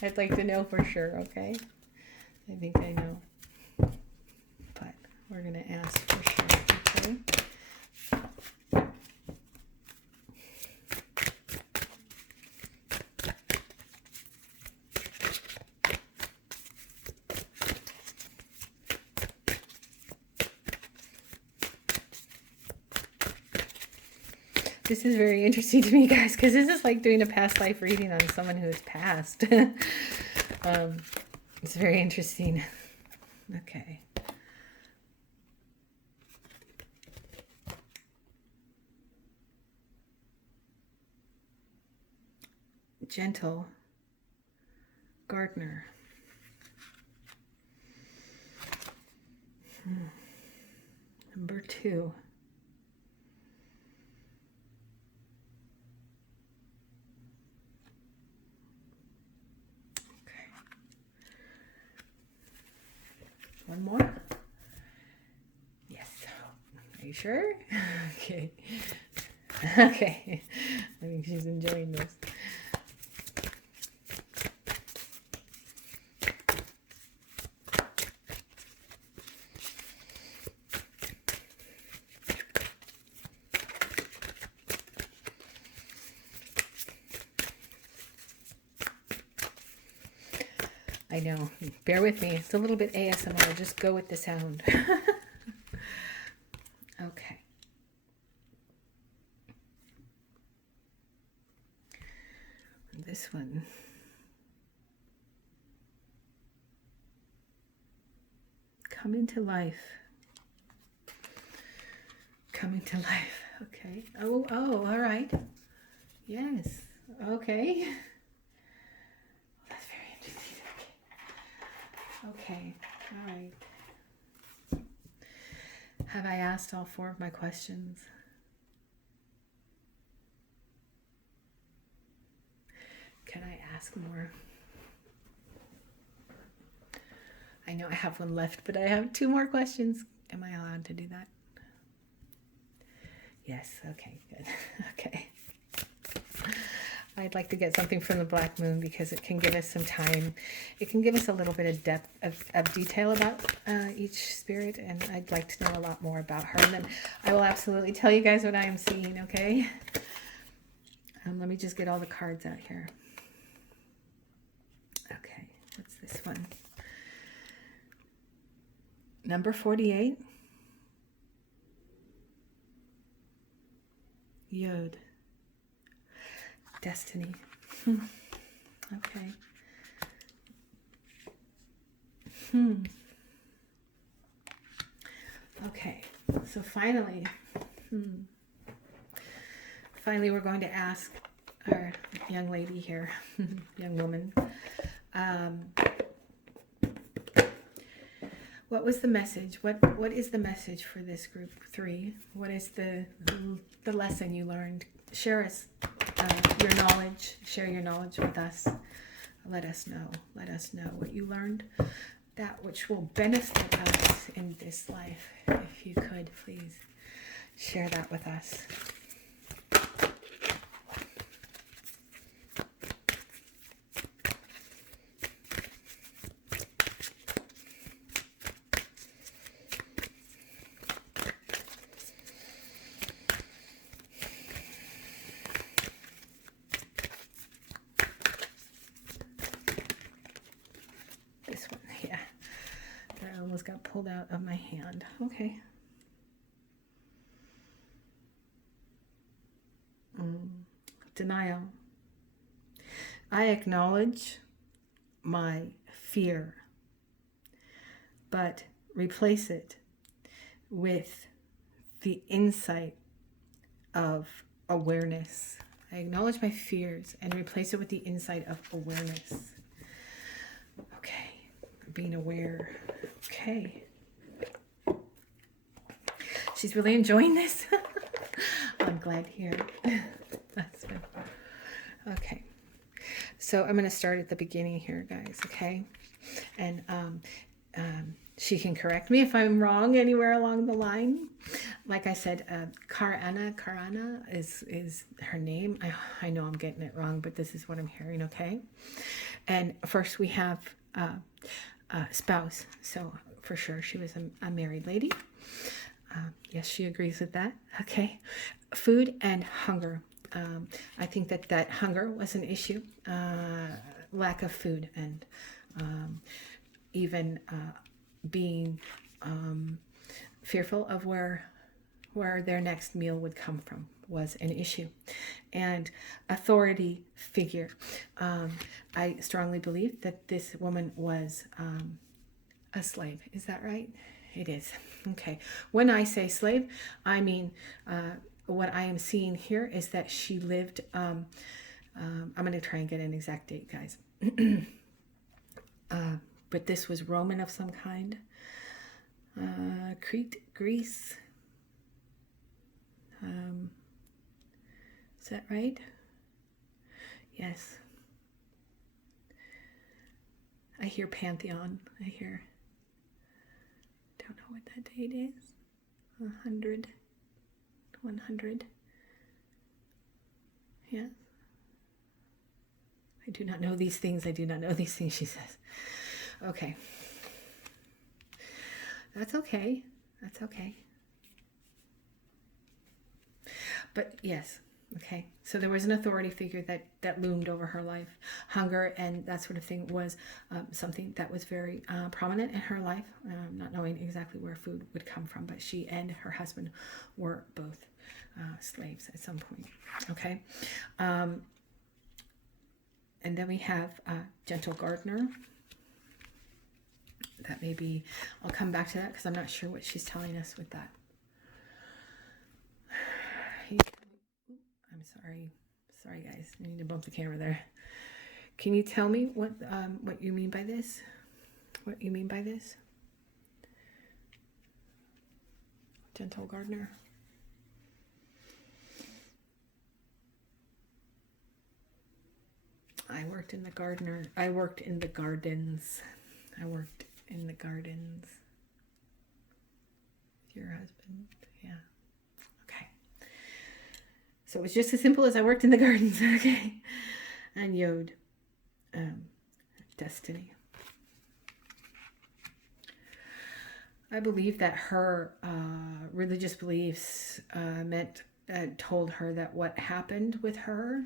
I'd like to know for sure, okay? I think I know. But we're going to ask for sure, okay? This is very interesting to me, guys, because this is like doing a past life reading on someone who has passed. It's very interesting. Okay. Gentle gardener. Number 2. One more? Yes. Are you sure? Okay. Okay. I think she's enjoying this. I know. Bear with me. It's a little bit ASMR. Just go with the sound. Okay. This one. come into life. Come into life. Okay. Oh, all right. Yes. Okay. That's very interesting. Okay. All right. Have I asked all 4 of my questions? Can I ask more? I know I have one left, but I have 2 more questions. Am I allowed to do that? Yes. Okay, good. Okay. I'd like to get something from the Black Moon because it can give us some time. It can give us a little bit of depth of detail about each spirit, and I'd like to know a lot more about her. And then I will absolutely tell you guys what I am seeing, okay? Let me just get all the cards out here. Okay, what's this one? Number 48. Yod. Destiny. Okay. Okay, so finally, we're going to ask our young lady here, young woman, what was the message? What is the message for this group 3? What is the lesson you learned? Share us your knowledge. Share your knowledge with us. Let us know. Let us know what you learned, that which will benefit us in this life. If you could, please share that with us. Got pulled out of my hand. Okay. Denial. I acknowledge my fear, but replace it with the insight of awareness. I acknowledge my fears and replace it with the insight of awareness. Okay. Being aware. Okay. She's really enjoying this. I'm glad to hear it. That's good. Okay. So I'm going to start at the beginning here, guys. Okay. And she can correct me if I'm wrong anywhere along the line. Like I said, Karana is her name. I know I'm getting it wrong, but this is what I'm hearing. Okay. And first we have spouse. So for sure she was a married lady. Yes, she agrees with that. Okay. Food and hunger. I think that hunger was an issue. Lack of food and even being fearful of where their next meal would come from was an issue. And authority figure. I strongly believe that this woman was a slave. Is that right? It is. Okay. When I say slave, I mean what I am seeing here is that she lived, I'm going to try and get an exact date, guys. But this was Roman of some kind. Crete, Greece. Is that right? Yes. I hear Pantheon. Don't know what that date is. 100. 100. Yes. I do not know these things. She says. Okay. That's okay. But yes. Okay. So there was an authority figure that loomed over her life. Hunger and that sort of thing was something that was very prominent in her life, not knowing exactly where food would come from. But she and her husband were both slaves at some point. Okay. And then we have Gentle Gardener. that may be, I'll come back to that because I'm not sure what she's telling us with that. I'm sorry. Sorry, guys. I need to bump the camera there. Can you tell me what you mean by this? What you mean by this? Gentle gardener. I worked in the gardens. I worked in the gardens. Your husband, yeah. Okay. So it was just as simple as I worked in the gardens, okay? And Yod, destiny. I believe that her religious beliefs told her that what happened with her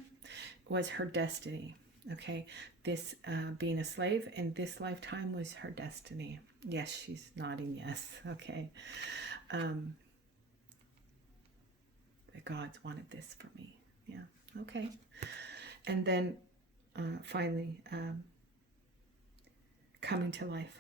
was her destiny. Okay, this being a slave in this lifetime was her destiny. Yes, she's nodding yes. Okay. The gods wanted this for me. Yeah, okay. And then finally, coming to life.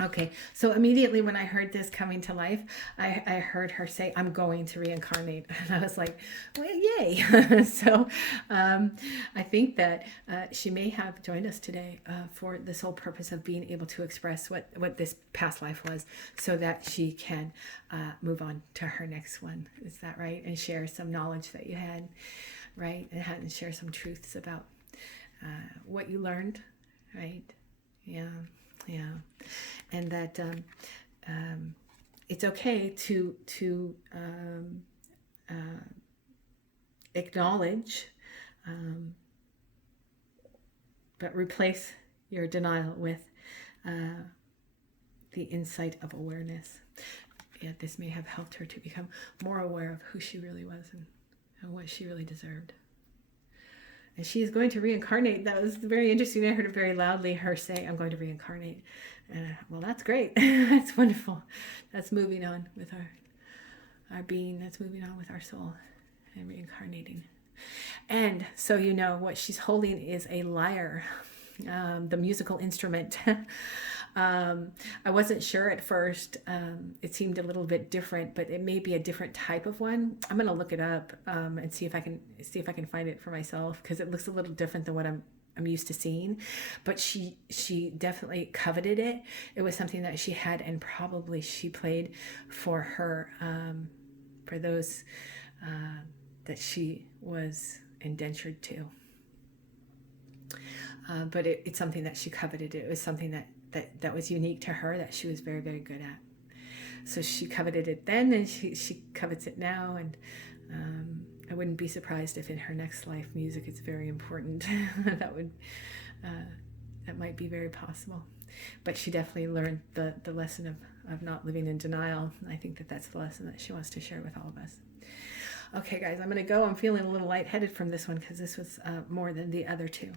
Okay, so immediately when I heard this coming to life, I heard her say, I'm going to reincarnate. And I was like, well, yay. So I think that she may have joined us today for the sole purpose of being able to express what this past life was so that she can move on to her next one. Is that right? And share some knowledge that you had, right? And share some truths about what you learned, right? Yeah. Yeah, and that it's okay to acknowledge, but replace your denial with the insight of awareness. Yeah, this may have helped her to become more aware of who she really was and what she really deserved. And she is going to reincarnate. That was very interesting. I heard it very loudly, her say, I'm going to reincarnate. Well, that's great. That's wonderful. That's moving on with our being. That's moving on with our soul and reincarnating. And so you know what she's holding is a lyre, the musical instrument. I wasn't sure at first. It seemed a little bit different, but it may be a different type of one. I'm going to look it up and see if I can find it for myself, because it looks a little different than what I'm used to seeing. But she definitely coveted it. It was something that she had, and probably she played for her for those that she was indentured to. But it's something that she coveted. It was something that was unique to her, that she was very, very good at. So she coveted it then, and she covets it now. And I wouldn't be surprised if in her next life music is very important. That might be very possible. But she definitely learned the lesson of not living in denial. I think that's the lesson that she wants to share with all of us. Okay, guys, I'm going to go. I'm feeling a little lightheaded from this one because this was more than the other two.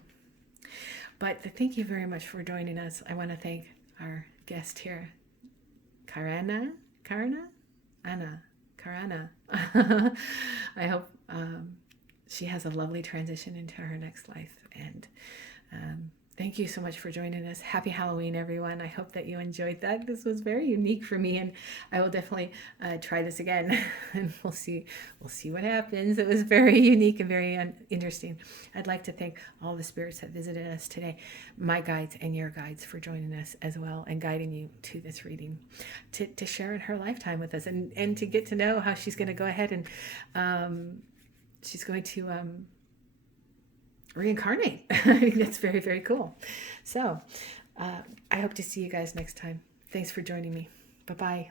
But thank you very much for joining us. I want to thank our guest here, Karana. I hope she has a lovely transition into her next life. And thank you so much for joining us. Happy Halloween, everyone. I hope that you enjoyed that. This was very unique for me, and I will definitely try this again, and we'll see what happens. It was very unique and very interesting. I'd like to thank all the spirits that visited us today, my guides and your guides, for joining us as well and guiding you to this reading, to share in her lifetime with us, and to get to know how she's going to go ahead and she's going to reincarnate. I think that's very, very cool. So I hope to see you guys next time. Thanks for joining me. Bye-bye.